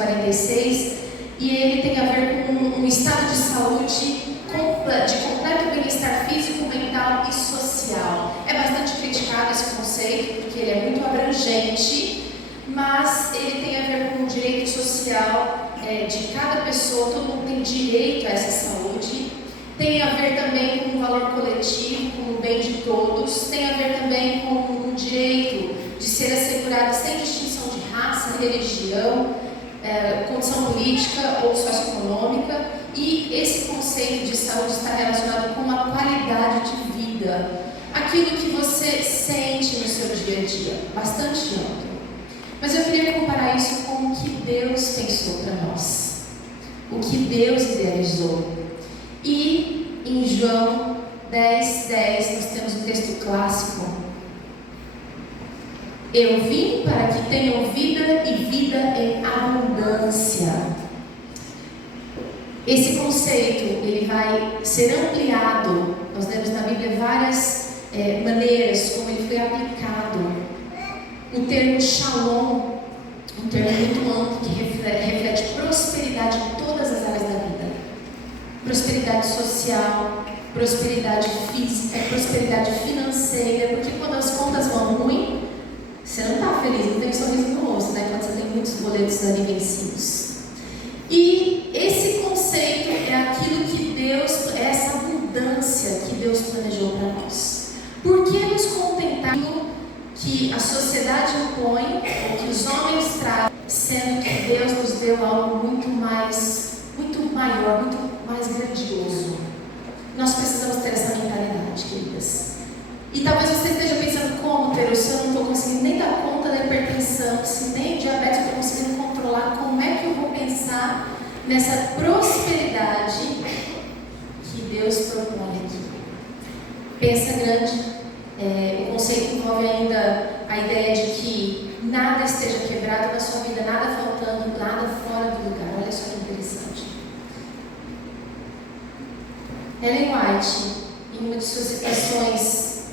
146, e ele tem a ver com um estado de saúde de completo bem-estar físico, mental e social. É bastante criticado esse conceito, porque ele é muito abrangente, mas ele tem a ver com o direito social de cada pessoa. Todo mundo tem direito a essa saúde. Tem a ver também com o valor coletivo, com o bem de todos. Tem a ver também com o direito de ser assegurado sem distinção de raça, religião, condição política ou socioeconômica. E esse conceito de saúde está relacionado com a qualidade de vida, aquilo que você sente no seu dia a dia, bastante amplo. Mas eu queria comparar isso com o que Deus pensou para nós, o que Deus idealizou. E em João 10:10 nós temos um texto clássico: eu vim para que tenham vida e vida em abundância. Esse conceito ele vai ser ampliado. Nós temos na Bíblia várias maneiras como ele foi aplicado. O termo shalom, um termo muito amplo que reflete prosperidade em todas as áreas da vida. Prosperidade social, prosperidade física, prosperidade financeira, porque quando as contas vão ruim, você não está feliz, não tem sorriso no rosto, né? Quando você tem muitos boletos ali vencidos. E esse conceito é aquilo que Deus, é essa abundância que Deus planejou para nós. Por que nos contentar que a sociedade impõe, ou que os homens trazem, sendo que Deus nos deu algo muito maior, muito mais grandioso? Nós precisamos ter essa mentalidade, queridas. E talvez você esteja pensando: como, Pedro, se eu não estou conseguindo nem dar conta da hipertensão, se nem diabetes eu estou conseguindo controlar, como é que eu vou pensar nessa prosperidade que Deus propõe aqui? Pensa grande. O conceito envolve ainda a ideia de que nada esteja quebrado na sua vida, nada faltando, nada fora do lugar. Olha só que interessante. Ellen White, em uma de suas citações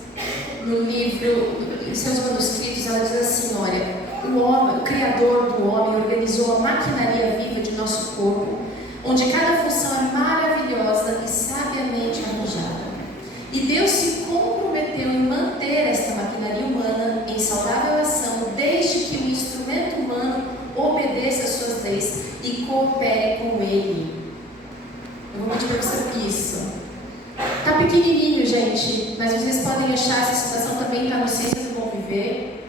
no livro, em seus manuscritos, ela diz assim: olha, o homem, o Criador do homem, organizou a maquinaria viva de nosso corpo, onde cada função é maravilhosa e sabiamente arranjada. E Deus se comprometeu em manter esta maquinaria humana em saudável ação, desde que o instrumento humano obedeça às suas leis e coopere com ele. Eu vou pedir para você ouvir isso. Está pequenininho, gente, mas vocês podem achar, essa citação também está no Ciências do Bom Viver,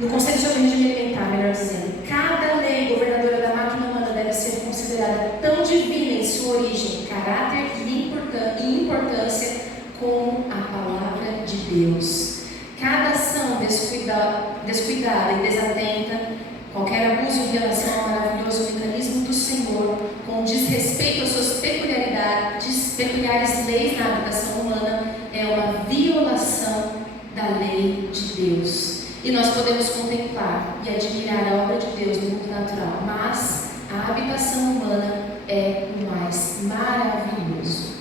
no Conselho sobre Regime Alimentar, melhor dizendo. Cada lei governadora da máquina humana deve ser considerada tão divina em sua origem, caráter e importância como a palavra de Deus. Cada ação descuidada e desatenta, qualquer abuso em relação ao maravilhoso mecanismo do Senhor, com desrespeito às suas peculiares leis na habitação humana, é uma violação da lei de Deus. E nós podemos contemplar e admirar a obra de Deus no mundo natural, mas a habitação humana é o mais maravilhoso.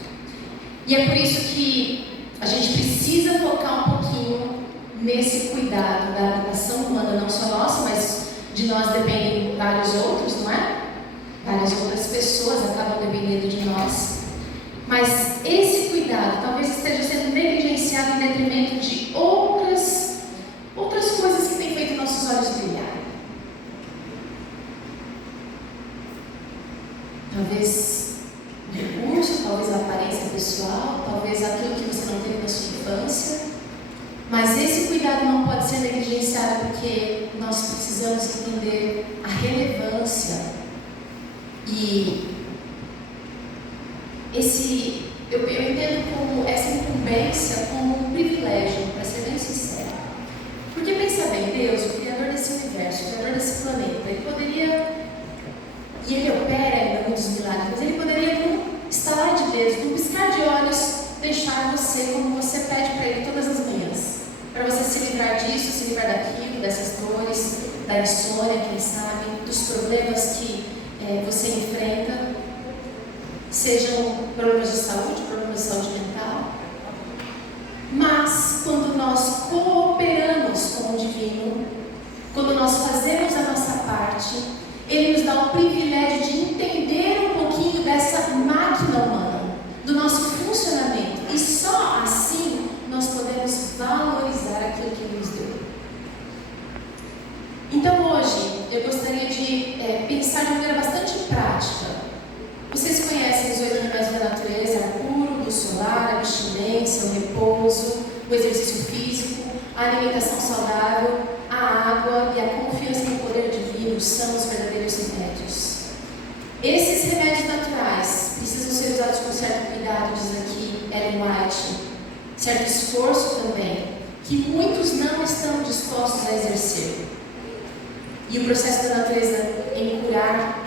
E é por isso que a gente precisa focar um pouquinho nesse cuidado da habitação humana, não só nossa, mas de nós dependem vários outros, não é? Várias outras pessoas acabam dependendo de nós. Mas esse cuidado talvez esteja sendo negligenciado em detrimento de outras coisas que têm feito nossos olhos brilharem. Talvez recurso, talvez a aparência pessoal, talvez aquilo que você não teve na sua infância. Mas esse cuidado não pode ser negligenciado, porque nós precisamos entender a relevância e eu entendo como essa incumbência como um privilégio, para ser bem sincero. Porque pensa bem, Deus, o Criador desse universo, o Criador desse planeta, Ele poderia, e Ele opera ainda muitos milagres, mas Ele poderia, num estalar de dedos, num piscar de olhos, deixar você como você pede para Ele todas as manhãs, para você se livrar disso, se livrar daquilo, dessas dores, da insônia, quem sabe, dos problemas que você enfrenta, sejam problemas de saúde mental. Mas quando nós cooperamos com o divino, quando nós fazemos a nossa parte, Ele nos Então hoje eu gostaria de pensar de maneira bastante prática. Vocês conhecem os 8 remédios da natureza: a cura, do solar, a abstinência, o repouso, o exercício físico, a alimentação saudável, a água e a confiança no poder divino são os verdadeiros remédios. Esses remédios naturais precisam ser usados com certo cuidado, diz aqui Ellen White, certo esforço também, que muitos não estão dispostos a exercer. E o processo da natureza em curar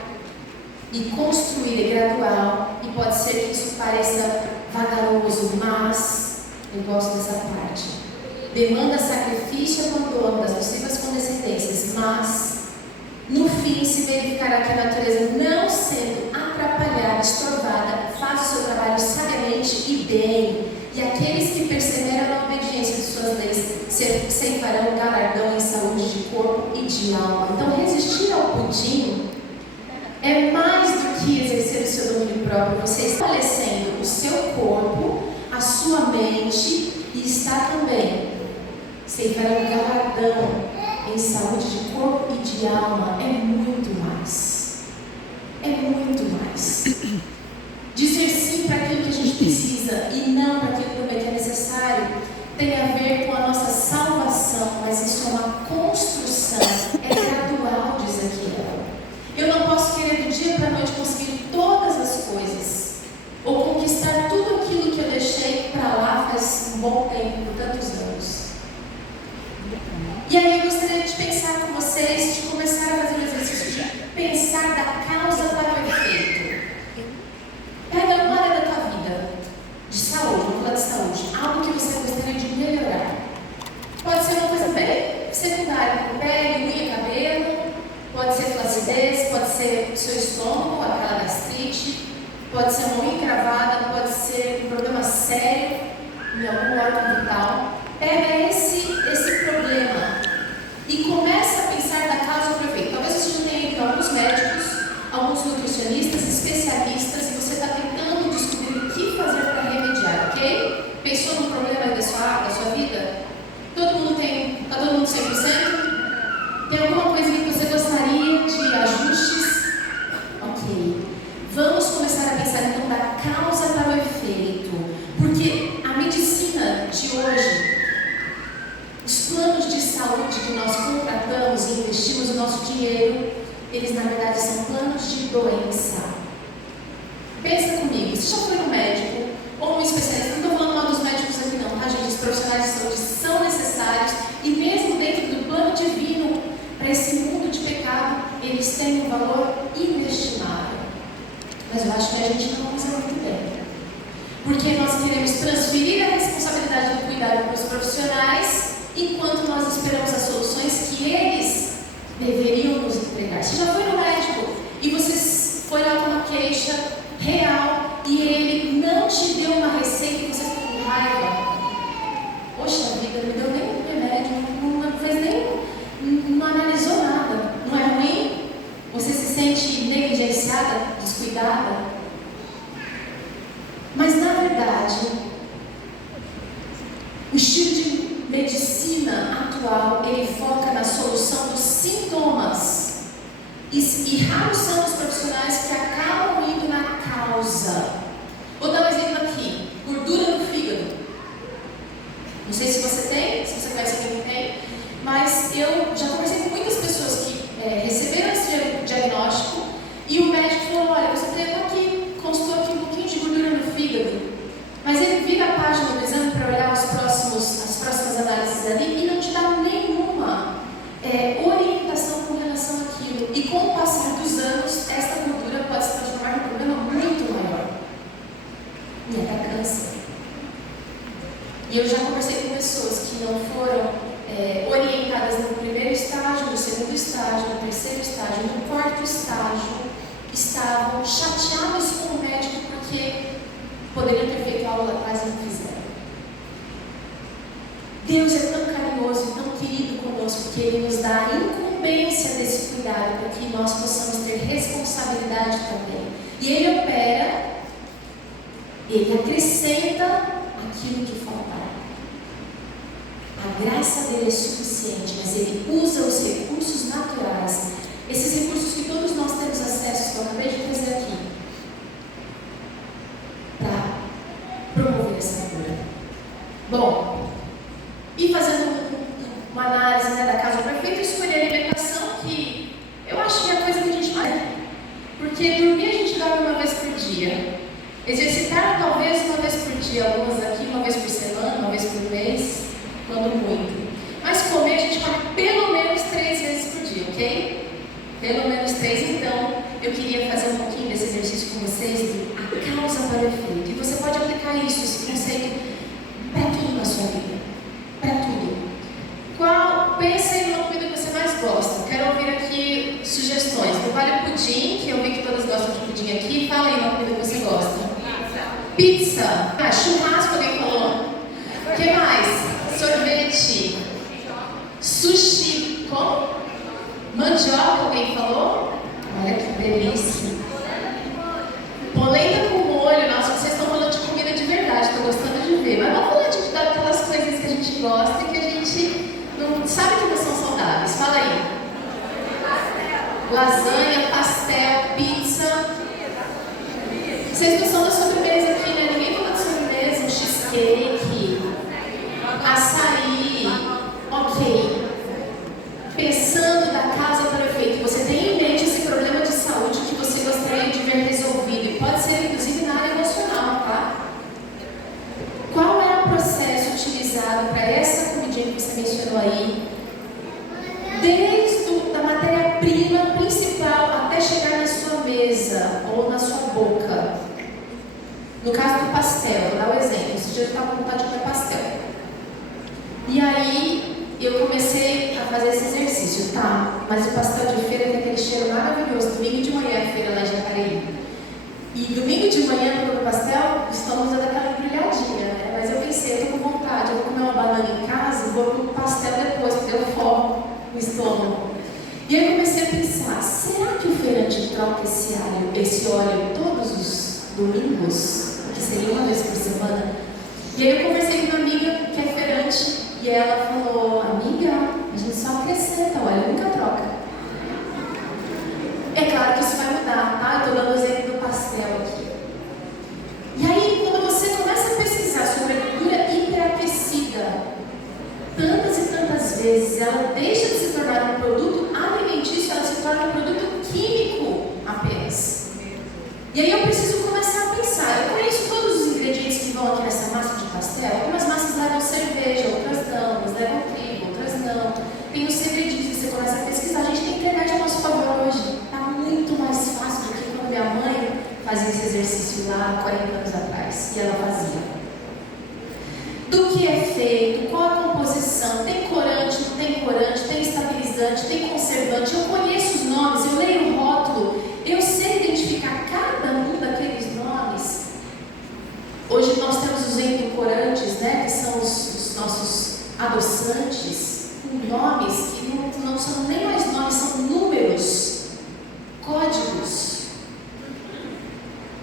e construir é gradual, e pode ser que isso pareça vagaroso, mas eu gosto dessa parte. Demanda sacrifício e abandono das possíveis condescendências, mas no fim se verificará que a natureza, não sendo atrapalhada, estorvada, faz o seu trabalho sabiamente e bem, e aqueles que perseveram na obediência de suas leis ceifarão galardão em saúde de corpo e de alma. Então, resistir ao pudim é mais do que exercer o seu domínio próprio. Você está fortalecendo o seu corpo, a sua mente, e está também ceifarão galardão em saúde de corpo e de alma. É muito mais. É muito mais. Dizer sim para aquilo que a gente precisa e não para aquilo também que é necessário tem a ver com a nossa salvação, mas isso é uma construção, é gradual, diz aqui. Eu não posso querer do dia para a noite conseguir todas as coisas ou conquistar tudo aquilo que eu deixei para lá faz um bom tempo, por tantos anos. E aí eu gostaria de pensar com vocês, de começar a fazer o exercício de pensar da causa para o efeito. Pega uma área da tua vida, de saúde, vamos falar de saúde, algo que você gostaria de melhorar. Pode ser uma coisa bem secundária, pele, unha, cabelo, pode ser flacidez, pode ser o seu estômago, aquela gastrite, pode ser uma unha encravada, pode ser um problema sério em algum órgão vital. Pega esse problema e começa a pensar da causa para o efeito. Talvez você já tenha ido a alguns médicos, alguns nutricionistas, especialistas, e você está tentando descobrir o que fazer para remediar, ok? Pensou no problema da sua vida? Todo mundo tem, está todo mundo 100%? Tem alguma coisa que você gostaria de ajustes? Ok. Vamos começar a pensar então da causa para o efeito, porque a medicina de hoje, os planos de saúde que nós contratamos e investimos o nosso dinheiro, eles na verdade são planos de doença. Pensa comigo, você já foi no médico ou um especialista? Não estou falando mal dos médicos aqui não, tá gente? Os profissionais de saúde são necessários e mesmo dentro do plano divino, para esse mundo de pecado, eles têm um valor inestimável. Mas eu acho que a gente não usa muito bem. Porque nós queremos transferir a responsabilidade do cuidado para os profissionais, enquanto nós esperamos as soluções que eles deveriam nos entregar. Você já foi no médico e você foi lá com uma queixa real e ele não te deu uma receita e você ficou com raiva? Poxa vida, não me deu nenhum remédio, não fez nem, não analisou nada. Não é ruim? Você se sente negligenciada, descuidada? Mas na verdade, o estilo de medicina atual, ele foca na solução dos sintomas. E raros são os profissionais que acabam indo na causa. Vou dar um exemplo aqui: gordura no fígado. Não sei se você tem, se você conhece alguém que tem, mas eu já conversei com muitas pessoas que receberam esse diagnóstico e o médico falou: olha, você tem aqui, constou aqui um pouquinho de gordura no fígado. Mas ele vira a página do exame para olhar as próximas análises ali e não te dá nenhuma orientação com relação àquilo. E com o passar dos anos, essa gordura pode se transformar num problema muito maior. E até câncer. E eu já conversei com pessoas que não foram orientadas no primeiro estágio, no segundo estágio, no terceiro estágio, no quarto estágio, estavam chateadas com o médico porque poderiam ter feito algo lá atrás e não fizeram. Deus é tão carinhoso, tão querido conosco, que Ele nos dá a incumbência desse cuidado para que nós possamos ter responsabilidade também. E Ele opera, Ele acrescenta aquilo que faltar. A graça dele é suficiente, mas Ele usa os recursos recursos naturais, esses recursos que todos nós temos acesso, que eu acabei de trazer aqui, para promover essa cura. Bom, e fazendo uma análise, né, da causa perfeita, eu escolhi a alimentação, que eu acho que é a coisa que a gente faz. Porque dormir a gente dorme uma vez por dia. Exercitar talvez uma vez por dia, algumas aqui, uma vez por semana, uma vez por mês, quando muito. Mas comer a gente come pelo menos 3 vezes por dia, ok? Pelo menos 3. Então, eu queria fazer um pouquinho desse exercício com vocês de a causa para o efeito. E você pode aplicar isso, esse conceito, para tudo na sua vida. Para tudo. Pensa em uma comida que você mais gosta. Quero ouvir aqui sugestões. Não vale o pudim, que eu vi que todas gostam de pudim aqui. Fala aí uma comida que você gosta. Pizza. Churrasco, alguém falou. O que mais? Sorvete. Sushi. Como? Mandioca, alguém falou? Olha que delícia. Polenta com molho. Nossa, vocês estão falando de comida de verdade. Estou gostando de ver. Mas vamos falar daquelas coisas que a gente gosta e que a gente não sabe que não são saudáveis. Fala aí. Lasanha, pastel, pizza. Vocês não são da sobremesa aqui, né? Ninguém fala de sobremesa. Cheesecake, açaí. Ok. Pensando da causa para o efeito, você tem em mente esse problema de saúde que você gostaria de ver resolvido. E pode ser inclusive na área emocional, tá? Qual é o processo utilizado para essa comidinha que você mencionou aí? Desde a matéria-prima principal até chegar na sua mesa ou na sua boca. No caso do pastel, vou dar um exemplo. Esse dia eu estava com vontade de comer pastel. E aí eu comecei a fazer esse exercício, tá? Mas o pastel de feira tem aquele cheiro maravilhoso. Domingo de manhã, a feira lá em Jacareí. E domingo de manhã, quando eu comer pastel, estamos dando aquela embrulhadinha, né? Mas eu pensei, eu tô com vontade, eu vou comer uma banana em casa e vou comer pastel depois, porque eu forro no estômago. E aí eu comecei a pensar, será que o feirante troca esse óleo todos os domingos? Que seria uma vez por semana? E aí eu conversei com uma amiga que é feirante e ela falou, amiga, a gente só acrescenta óleo, nunca troca. É claro que isso vai mudar, tá? Eu estou dando o exemplo do pastel aqui. E aí, quando você começa a pesquisar sobre a gordura hiperaquecida, tantas e tantas vezes, ela deixa de se tornar um produto alimentício, ela se torna um produto químico apenas. E aí eu preciso começar a pensar. Eu conheço todos os ingredientes que vão aqui nessa massa de pastel. Algumas massas levam cerveja, outras não, umas levam trigo, outras não. Tem os segredinhos que você começa a pesquisar. A gente tem internet a nosso favor hoje. Está muito mais fácil do que quando minha mãe fazia esse exercício lá 40 anos atrás. E ela fazia. Do que é feito, qual a composição, tem corante, não tem corante, tem estabilizante, tem conservante. Eu conheço os nomes, eu leio o rótulo, eu sei identificar cada um daqueles nomes. Hoje nós temos os edulcorantes, né, que são os nossos adoçantes, com nomes que não são nem mais nomes, são números, códigos.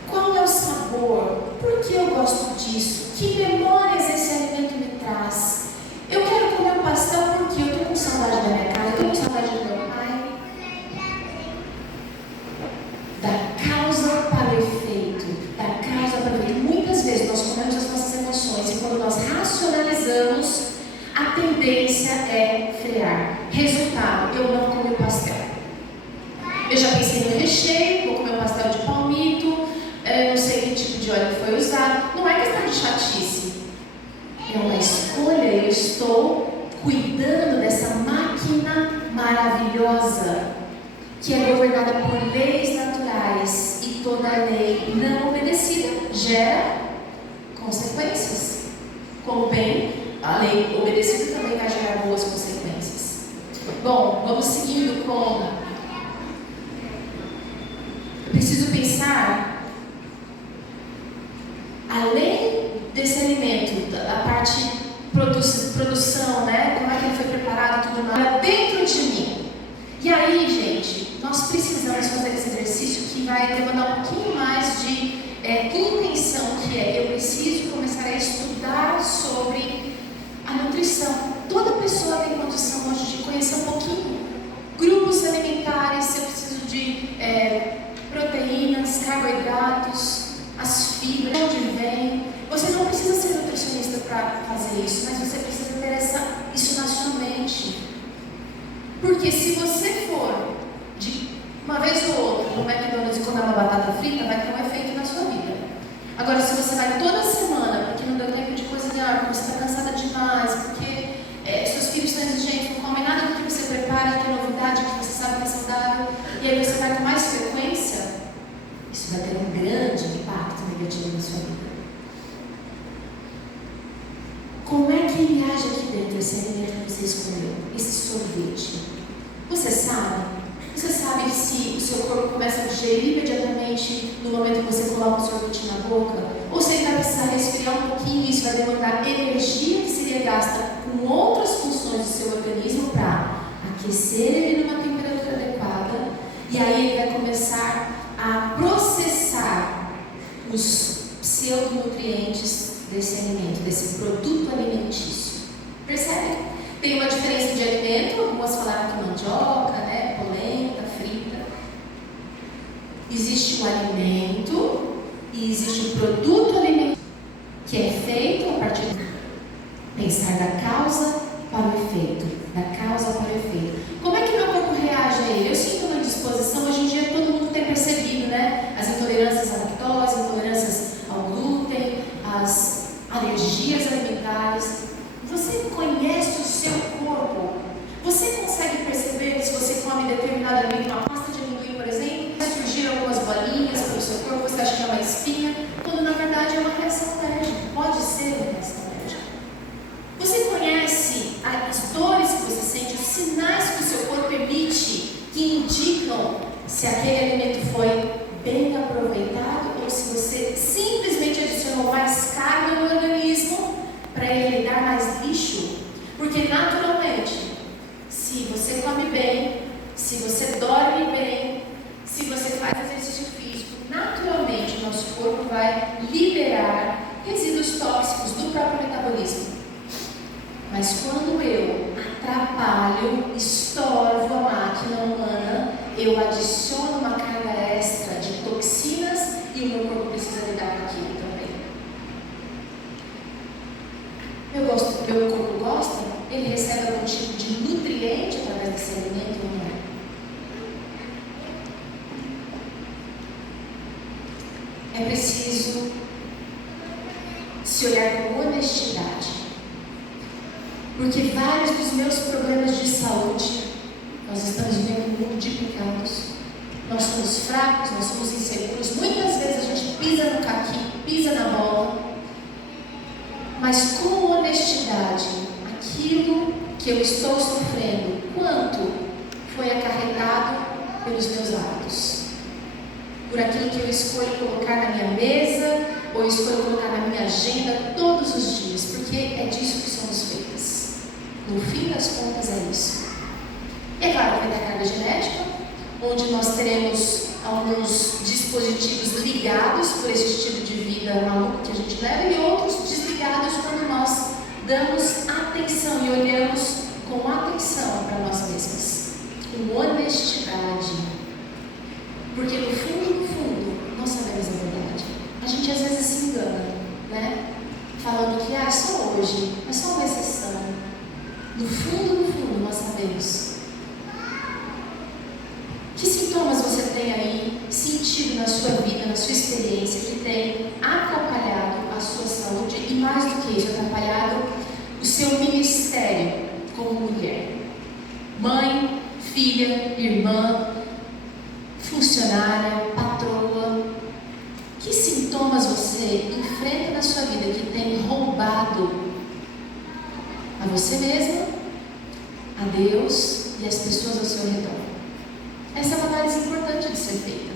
Qual é o sabor? Por que eu gosto disso? Que memórias esse alimento me traz? Eu quero comer um pastel porque eu estou com saudade da minha casa, eu estou com saudade do meu pai. Da causa para o efeito. Da causa para o efeito. Muitas vezes nós comemos as nossas emoções e quando nós racionalizamos, a tendência é frear. Resultado, eu não comi o pastel. Eu já pensei no recheio, vou comer um pastel de palmito. Eu não sei que tipo de óleo foi usado. Não é questão de chatice. É uma escolha. Eu estou cuidando dessa máquina maravilhosa que é governada por leis naturais e toda lei não obedecida gera consequências. Como bem, a lei obedecida também vai gerar boas consequências. Bom, vamos seguindo com... Eu preciso pensar... Além desse alimento, da parte produção, né? Como é que ele foi preparado e tudo mais, dentro de mim. E aí, gente, nós precisamos fazer esse exercício que vai demandar um pouquinho mais de intenção, que é, eu preciso começar a estudar sobre a nutrição. Toda pessoa tem condição hoje de conhecer um pouquinho proteínas, carboidratos, as fibras, de onde vem. Você não precisa ser nutricionista para fazer isso, mas você precisa ter isso na sua mente. Porque se você for de uma vez ou outra no McDonald's e comer uma batata frita, vai ter um efeito na sua vida. Agora, se você vai toda semana, porque não deu tempo de cozinhar, porque você está cansada demais, porque seus filhos estão exigentes, não comem nada do que você prepara, tem novidade que você sabe que é saudável, e aí você vai com mais frequência, isso vai ter um grande impacto negativo na sua vida. Como é que ele age aqui dentro, esse alimento que você escolheu, esse sorvete? Você sabe? Você sabe se o seu corpo começa a digerir imediatamente no momento que você coloca o sorvete na boca? Ou você ainda precisa resfriar um pouquinho e isso vai demandar energia que seria gasta com outras funções do seu organismo para aquecer ele numa temperatura adequada, e aí ele vai começar a processar os pseudonutrientes desse alimento, desse produto alimentício. Percebe? Tem uma diferença de alimento, algumas falaram que mandioca, polenta, frita. Existe o alimento e existe o produto alimentício, que é feito a partir de pensar da causa para o efeito. Da causa para o efeito. Como é que meu corpo reage a ele? Eu sinto uma indisposição, hoje em dia todo mundo tem percebido, As intolerâncias à lactose, intolerâncias ao glúten, as alergias alimentares. Você conhece o seu corpo? Você consegue perceber se você come determinado alimento, uma pasta de amendoim, por exemplo, vai surgir algumas bolinhas pelo seu corpo, você acha que é uma espinha, quando na verdade é uma reação alérgica. Pode ser uma reação alérgica. Você conhece as dores que você sente, os sinais que o seu corpo emite, que indicam se aquele alimento foi bem aproveitado ou se você simplesmente adicionou mais carga no organismo para ele dar mais lixo? Porque naturalmente, se você come bem, se você dorme bem, se você faz exercício físico, naturalmente o nosso corpo vai liberar resíduos tóxicos do próprio metabolismo. Mas quando eu atrapalho, estorvo a máquina humana, eu adiciono uma carga extra de toxinas e o meu corpo precisa lidar com aquilo também. Meu corpo gosta? Ele recebe algum tipo de nutriente através desse alimento ou não? É preciso se olhar com honestidade. Porque vários dos meus problemas de saúde, nós estamos vivendo um mundo de pecados. Nós somos fracos, nós somos inseguros. Muitas vezes a gente pisa no caquinho, pisa na bola. Mas com honestidade, aquilo que eu estou sofrendo, quanto foi acarretado pelos meus atos? Por aquilo que eu escolho colocar na minha mesa, ou escolho colocar na minha agenda todos os dias, porque é disso que somos feitas. No fim das contas é isso. E é claro que vai ter carga genética, onde nós teremos alguns dispositivos ligados por esse estilo de vida maluco que a gente leva e outros desligados quando nós damos atenção e olhamos com atenção para nós mesmos, com honestidade, porque no fundo nós sabemos a verdade. A gente às vezes se engana, falando que só hoje, é só uma exceção. No fundo nós sabemos. Que sintomas você tem aí sentido na sua vida, na sua experiência, que tem atrapalhado a sua saúde e, mais do que isso, atrapalhado o seu ministério como mulher? Mãe, filha, irmã, funcionária, patroa. Que sintomas você enfrenta na sua vida que tem roubado a você mesma, a Deus e as pessoas ao seu redor? Essa é uma análise importante de ser feita.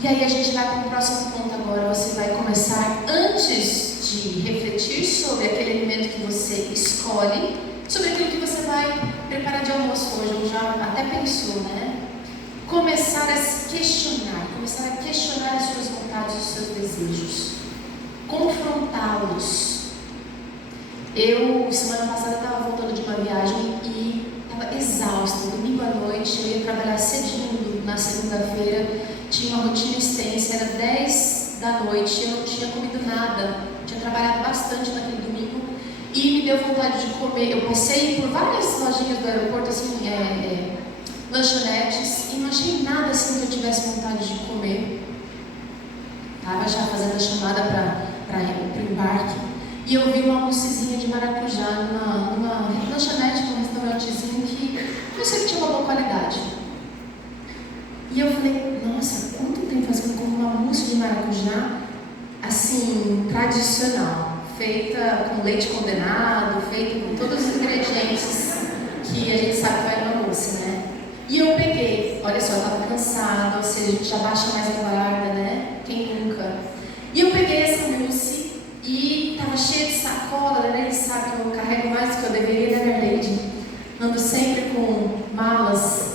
E aí a gente vai para o próximo ponto agora. Você vai começar, antes de refletir sobre aquele alimento que você escolhe, sobre aquilo que você vai preparar de almoço hoje, ou já até pensou, Começar a se questionar, começar a questionar as suas vontades e os seus desejos. Confrontá-los. Eu, semana passada, estava voltando de uma viagem e estava exausta. Domingo à noite, eu ia trabalhar cedinho na segunda-feira, tinha uma rotina extensa, era 10 da noite, eu não tinha comido nada, tinha trabalhado bastante naquele domingo e me deu vontade de comer. Eu passei por várias lojinhas do aeroporto, assim, lanchonetes, e não achei nada assim que eu tivesse vontade de comer. Estava já fazendo a chamada para o embarque. E eu vi uma moussezinha de maracujá numa lanchonete, num restaurantezinho que eu sei que tinha uma boa qualidade. E eu falei, nossa, quanto tempo fazendo como uma mousse de maracujá, assim, tradicional, feita com leite condenado, feita com todos os ingredientes que a gente sabe que vai numa mousse, né? E eu peguei, olha só, eu estava cansada, ou seja, a gente já baixa mais a guarda, né? Quem nunca? E eu peguei essa mousse e estava cheia de sacola, né? Ele sabe que eu carrego mais do que eu deveria, né, Merleide? Ando sempre com malas.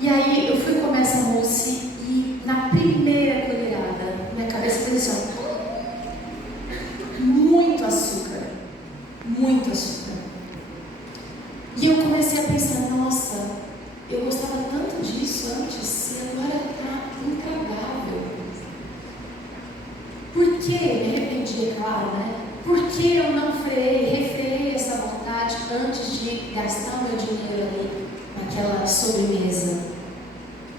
E aí eu fui comer essa mousse e na primeira colherada, minha cabeça fez assim, muito açúcar, muito açúcar. E eu comecei a pensar, nossa, eu gostava tanto disso antes e agora está intragável. Por que? Me arrependi, é claro, né? Por que eu não refreiei essa vontade antes de gastar o meu dinheiro ali naquela sobremesa?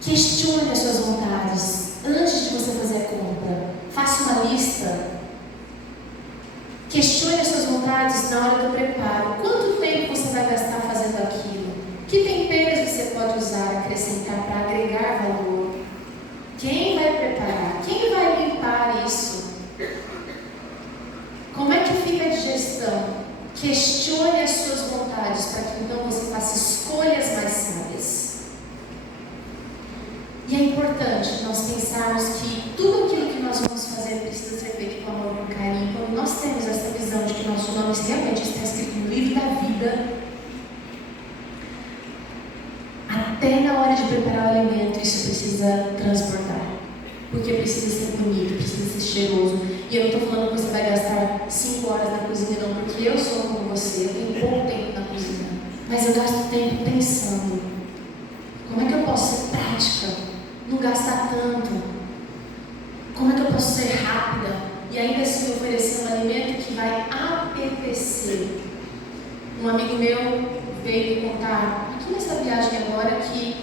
Questione as suas vontades antes de você fazer a compra. Faça uma lista. Questione as suas vontades na hora do preparo. Quanto tempo você vai gastar fazendo aquilo? Que temperos você pode usar, acrescentar para agregar valor? Quem vai preparar? Quem vai limpar isso? Como é que fica a digestão? Questione as suas vontades para que então você faça escolhas mais sábias. E é importante nós pensarmos que tudo aquilo que nós vamos fazer precisa ser feito com amor e com carinho. Quando nós temos essa visão de que nosso nome realmente está escrito no livro da vida, até na hora de preparar o alimento isso precisa transbordar. Porque precisa ser bonito, precisa ser cheiroso. E eu não estou falando que você vai gastar 5 horas na cozinha, não, porque eu sou como você, eu tenho pouco tempo na cozinha. Mas eu gasto tempo pensando. Como é que eu posso ser prática? Não gastar tanto? Como é que eu posso ser rápida? E ainda assim oferecer um alimento que vai apetecer. Um amigo meu veio me contar, aqui nessa viagem agora, que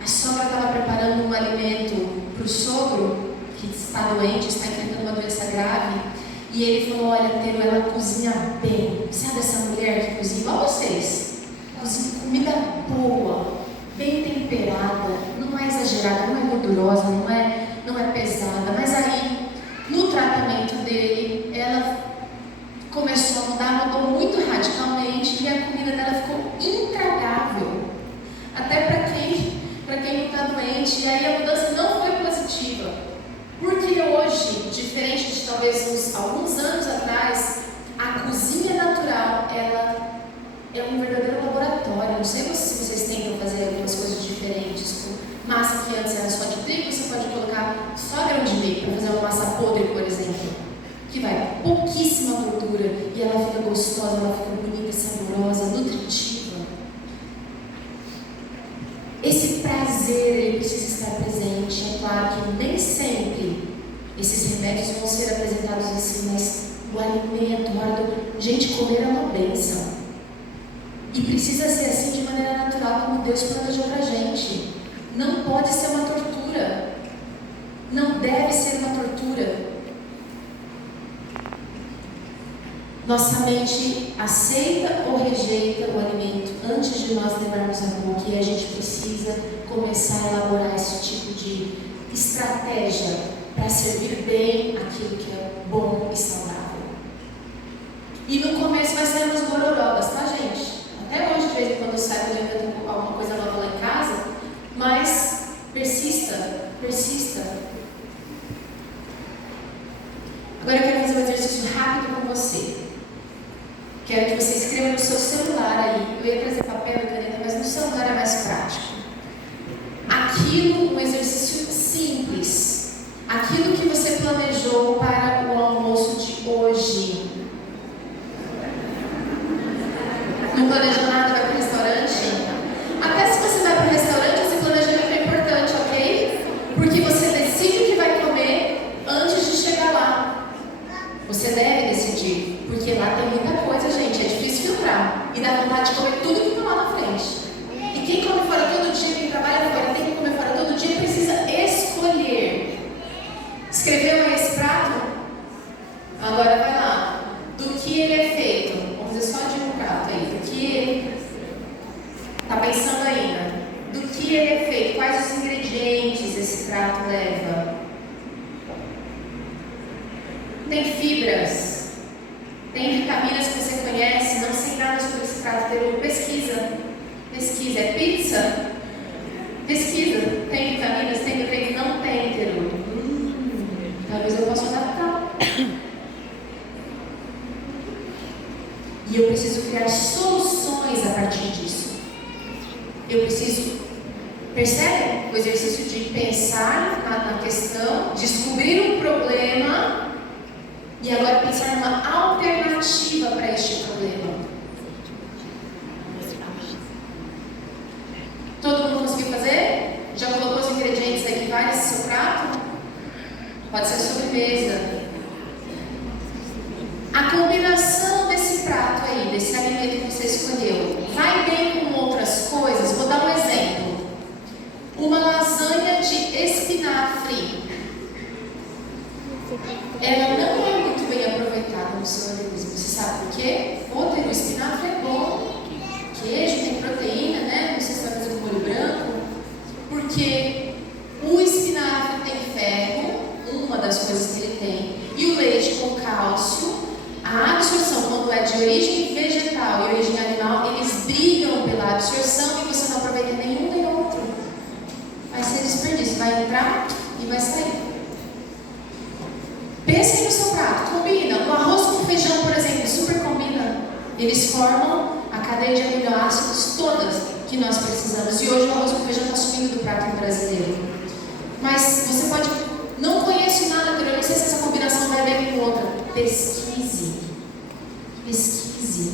a sogra estava preparando um alimento para o sogro, que está doente, está enfrentando uma doença grave, e ele falou, olha, Tero, ela cozinha bem. Sabe essa mulher que cozinha igual vocês? Cozinha comida boa, bem temperada, não é exagerada, não é gordurosa, não é pesada. Mas aí, no tratamento dele, ela começou a mudar, mudou muito radicalmente, e a comida dela ficou intragável. Até para quem não está doente, e aí a mudança não foi positiva. Porque hoje, diferente de talvez alguns anos atrás, a cozinha natural, ela é um verdadeiro laboratório. Não sei se vocês tentam fazer algumas coisas diferentes. Com massa que antes era só de trigo, você pode colocar só grão de milho para fazer uma massa podre, por exemplo. Que vai pouquíssima gordura e ela fica gostosa, ela fica bonita, saborosa, nutritiva. Esse prazer, ele precisa estar presente. É claro que nem sempre esses remédios vão ser apresentados assim, mas o alimento, gente, comer é uma bênção. E precisa ser assim de maneira natural, como Deus planejou pra gente. Não pode ser uma tortura. Não deve ser uma tortura. Nossa mente aceita ou rejeita o alimento antes de nós levarmos a boca, e a gente precisa começar a elaborar esse tipo de estratégia para servir bem aquilo que é bom e saudável. E no começo vai ser umas gororobas, tá, gente? Até hoje, de vez em quando eu saio levando alguma coisa nova lá em casa, mas persista. Agora eu quero fazer um exercício rápido com você. Quero que você escreva no seu celular aí. Eu ia trazer papel e caneta, mas no celular é mais prático. Aquilo, um exercício simples. Aquilo que você planejou para o almoço de hoje. Não planeja nada, vai para o restaurante. Até se você vai para o restaurante, esse planejamento é importante, ok? Porque você decide o que vai comer antes de chegar lá. Você deve decidir, porque lá tem muita coisa, gente. É difícil filtrar e dá vontade de comer tudo que está lá na frente. E quem come fora todo dia, quem trabalha fora, tem que comer fora todo dia, precisa escolher. Escreveu aí esse prato? Agora vai lá. Do que ele é feito? Vamos fazer só de um prato aí. Do que ele está pensando ainda? Do que ele é feito? Quais os ingredientes esse prato leva? Tem fibras? Tem vitaminas que você conhece? Não sei nada sobre esse prato. Pesquisa. Pesquisa. É pizza? Pesquisa. Tem vitaminas? Tem nutrientes? Não tem, Teru. Talvez eu possa adaptar. E eu preciso criar soluções a partir disso. Eu preciso, percebe? O exercício de pensar na questão, descobrir um problema e agora pensar numa alternativa para este problema. Todo mundo conseguiu fazer? Já colocou os ingredientes aí que vai nesse seu prato? Pode ser sobremesa. A combinação desse prato aí, desse alimento que você escolheu, vai bem com outras coisas? Vou dar um exemplo. Uma lasanha de espinafre. Ela não é muito bem aproveitada no seu organismo. Você sabe por quê? O espinafre é bom. Queijo tem proteína, né? Não sei se vai fazer com molho branco. Porque o espinafre tem ferro, uma das coisas que ele tem, e o leite com cálcio. A absorção, quando é de origem vegetal e origem animal, eles brigam pela absorção e você não aproveita nenhum nem outro. Vai ser desperdício, vai entrar e vai sair. Pense no seu prato, combina. O arroz com feijão, por exemplo, super combina. Eles formam a cadeia de aminoácidos todas que nós precisamos. E hoje o arroz com feijão está sumindo do prato brasileiro. Mas você pode... Não conheço nada, eu não sei se essa combinação vai bem com outra. Pesquise. Pesquise.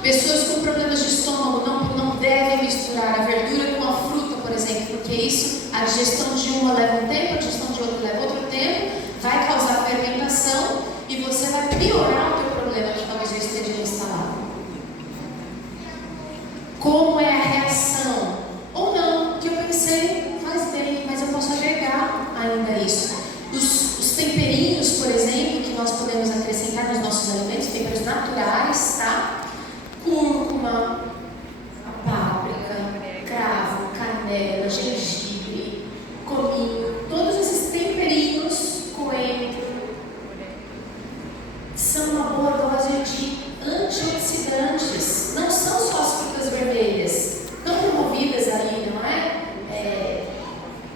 Pessoas com problemas de estômago não devem misturar a verdura com a fruta, por exemplo, porque isso, a digestão de uma leva um tempo, a digestão de outra leva outro tempo, vai causar fermentação e você vai piorar o teu problema que talvez já esteja instalado. Como é a reação? Ou não, que eu pensei, faz bem, mas eu posso agregar ainda isso. Os temperinhos, por exemplo, que nós podemos acrescentar nos nossos alimentos, temperos naturais, tá? Cúrcuma, a páprica, cravo, canela, gengibre, cominho, todos esses temperinhos, coentro, são uma boa dose de antioxidantes. Não são só as frutas vermelhas, tão promovidas aí, não é?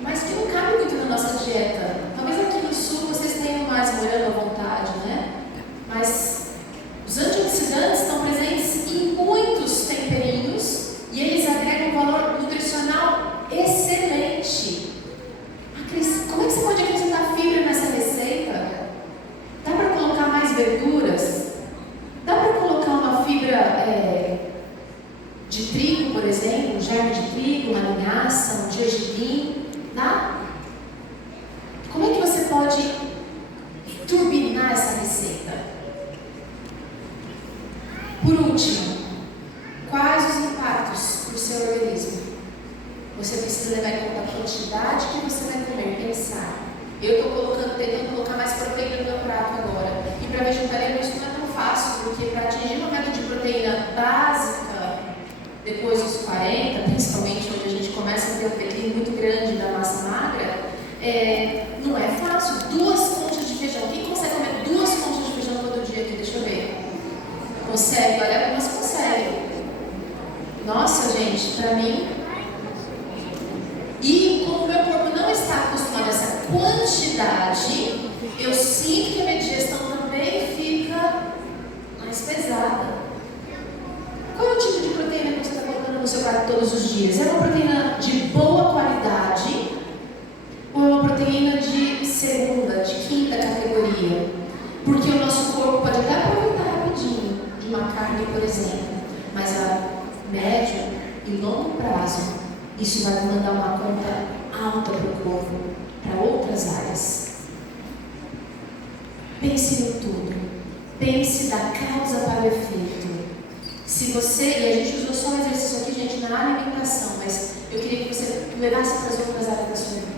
Mas que não cabe muito na nossa dieta. Talvez aqui no sul vocês tenham mais morango à vontade, né? Mas os antioxidantes estão presentes em muitos temperinhos e eles agregam um valor nutricional excelente. Como é que você pode acrescentar fibra nessa receita? Dá para colocar mais verduras? Dá para colocar uma fibra de trigo, por exemplo, um germe de trigo, uma linhaça, um gergelim? Dá? Como é que você pode turbinar essa receita? Por último, quais os impactos para o seu organismo? Você precisa levar em conta a quantidade que você vai comer, pensar. Eu estou tentando colocar mais proteína no meu prato agora. E para vegetariano isso não é tão fácil, porque para atingir uma meta de proteína básica, depois dos 40, principalmente onde a gente começa a ter um declínio muito grande da massa magra, não é fácil. 2 conchas de feijão. Quem consegue comer 2 conchas de feijão todo dia aqui? Deixa eu ver. Consegue? Olha, algumas conseguem. Nossa, gente, para mim. E como o meu corpo não está acostumado a essa quantidade, eu sinto que a minha digestão também fica mais pesada. Qual é o tipo de proteína que você está colocando no seu prato todos os dias? É uma proteína de boa qualidade ou é uma proteína de segunda, de quinta categoria? Porque o nosso corpo pode até aproveitar rapidinho de uma carne, por exemplo, mas médio e longo prazo, isso vai mandar uma conta alta para o corpo, para outras áreas. Pense no tudo. Pense da causa para o efeito. Se você, e a gente usou só um exercício aqui, gente, na alimentação, mas eu queria que você levasse para as outras áreas da sua vida.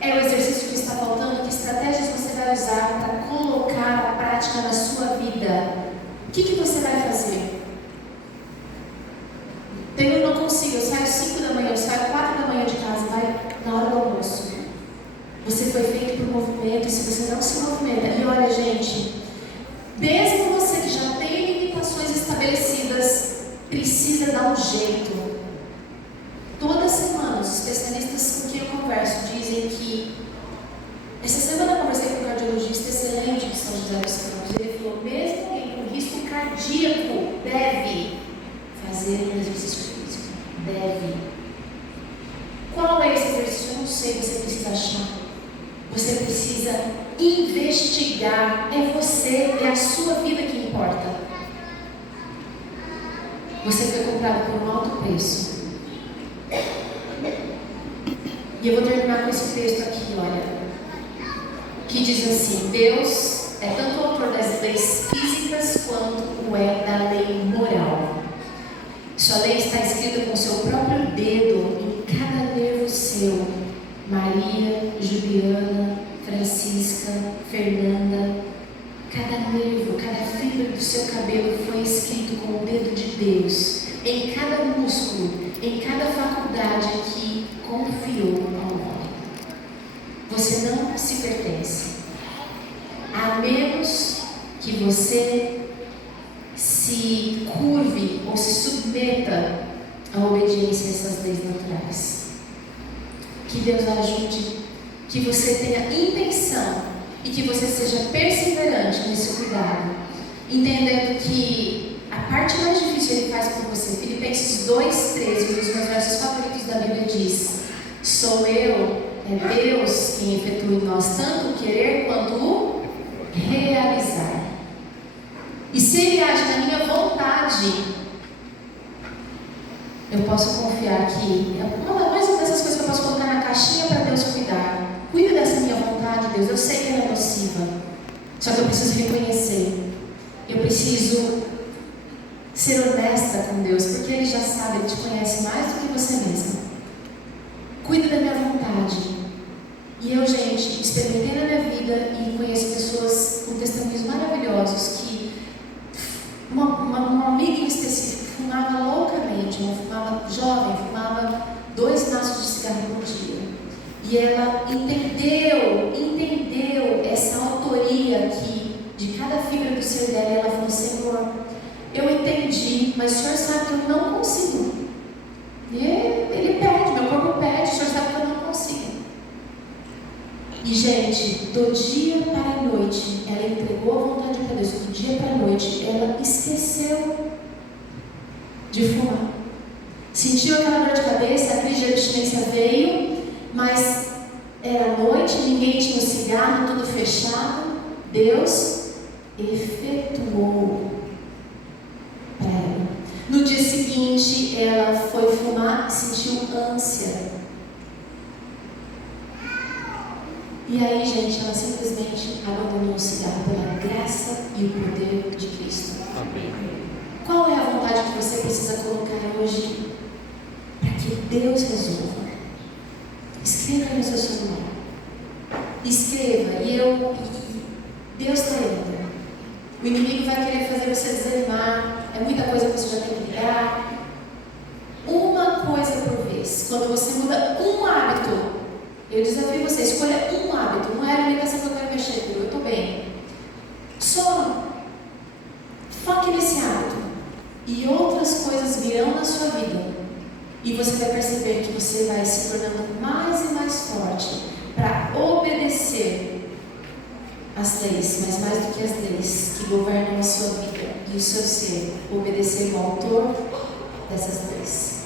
É o exercício que está faltando, que estratégias você vai usar para colocar a prática na sua vida. O que você vai fazer? Eu não consigo, eu saio 5 da manhã, eu saio 4 da manhã de casa, vai na hora do almoço. Você foi feito por movimento, e se você não se movimenta, e olha, gente, mesmo você que já tem limitações estabelecidas, precisa dar um jeito. Toda semana, os especialistas com quem eu converso dizem que, essa semana eu conversei com um cardiologista excelente de São José dos Campos, ele falou, mesmo alguém com risco cardíaco deve fazer um exercício físico. Deve. Qual é esse exercício? Eu não sei, você precisa achar. Você precisa investigar. É você, é a sua vida que importa. Você foi comprado por um alto preço. E eu vou terminar com esse texto aqui, olha, que diz assim: Deus é tanto o autor das leis físicas quanto o é da lei moral. Sua lei está escrita com seu próprio dedo em cada nervo seu. Maria, Juliana, Francisca, Fernanda, cada nervo, cada fibra do seu cabelo foi escrito com o dedo de Deus, em cada músculo, em cada faculdade que confiou ao homem. Você não se pertence, a menos que você se curve ou se submeta à obediência a essas leis naturais. Que Deus ajude, que você tenha intenção e que você seja perseverante nesse cuidado, entendendo que a parte mais difícil Ele faz por você. Filipenses 2,13, um dos meus versos favoritos da Bíblia, diz: sou eu, é Deus quem efetua em nós tanto o querer quanto o realizar. E se Ele age na minha vontade, eu posso confiar que uma dessas coisas que eu posso colocar na caixinha para Deus cuidar. Cuida dessa minha vontade, Deus. Eu sei que ela é nociva, só que eu preciso reconhecer. Eu preciso ser honesta com Deus, porque Ele já sabe, Ele te conhece mais do que você mesma. Cuida da minha vontade. E eu, gente, experimentei na minha vida e conheço pessoas com testemunhos maravilhosos que uma amiga em específico fumava loucamente, ela fumava jovem, fumava 2 maços de cigarro por dia. E ela entendeu essa autoria aqui, de cada fibra do ser dela, e ela falou: Senhor, eu entendi, mas o Senhor sabe que eu não consigo. E Ele pede, meu corpo pede, o Senhor sabe que eu não consigo. E, gente, do dia para a noite, ela entregou a vontade para Deus. Do dia para a noite, ela esqueceu de fumar. Sentiu aquela dor de cabeça, a crise de abstinência veio, mas era noite, ninguém tinha cigarro, tudo fechado. Deus efetuou para ela. No dia seguinte, ela foi fumar e sentiu ânsia. E aí, gente, ela simplesmente abandonou o cigarro pela graça e o poder de Cristo. Amém. Qual é a vontade que você precisa colocar hoje para que Deus resolva? Escreva aí no seu celular. Escreva. Deus está indo. O inimigo vai querer fazer você desanimar. É muita coisa que você já tem que ligar. Uma coisa por vez. Quando você muda um hábito, eu desafio você, escolha um hábito. Não é a alimentação que eu quero mexer, eu estou bem. Sono. Foque nesse hábito. E outras coisas virão na sua vida. E você vai perceber que você vai se tornando mais e mais forte para obedecer as leis, mas mais do que as leis que governam a sua vida e o seu ser, obedecer ao autor dessas leis.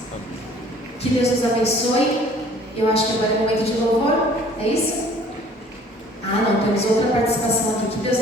Que Deus nos abençoe. Eu acho que agora é momento de louvor. É isso? Ah, não, temos outra participação aqui. Que Deus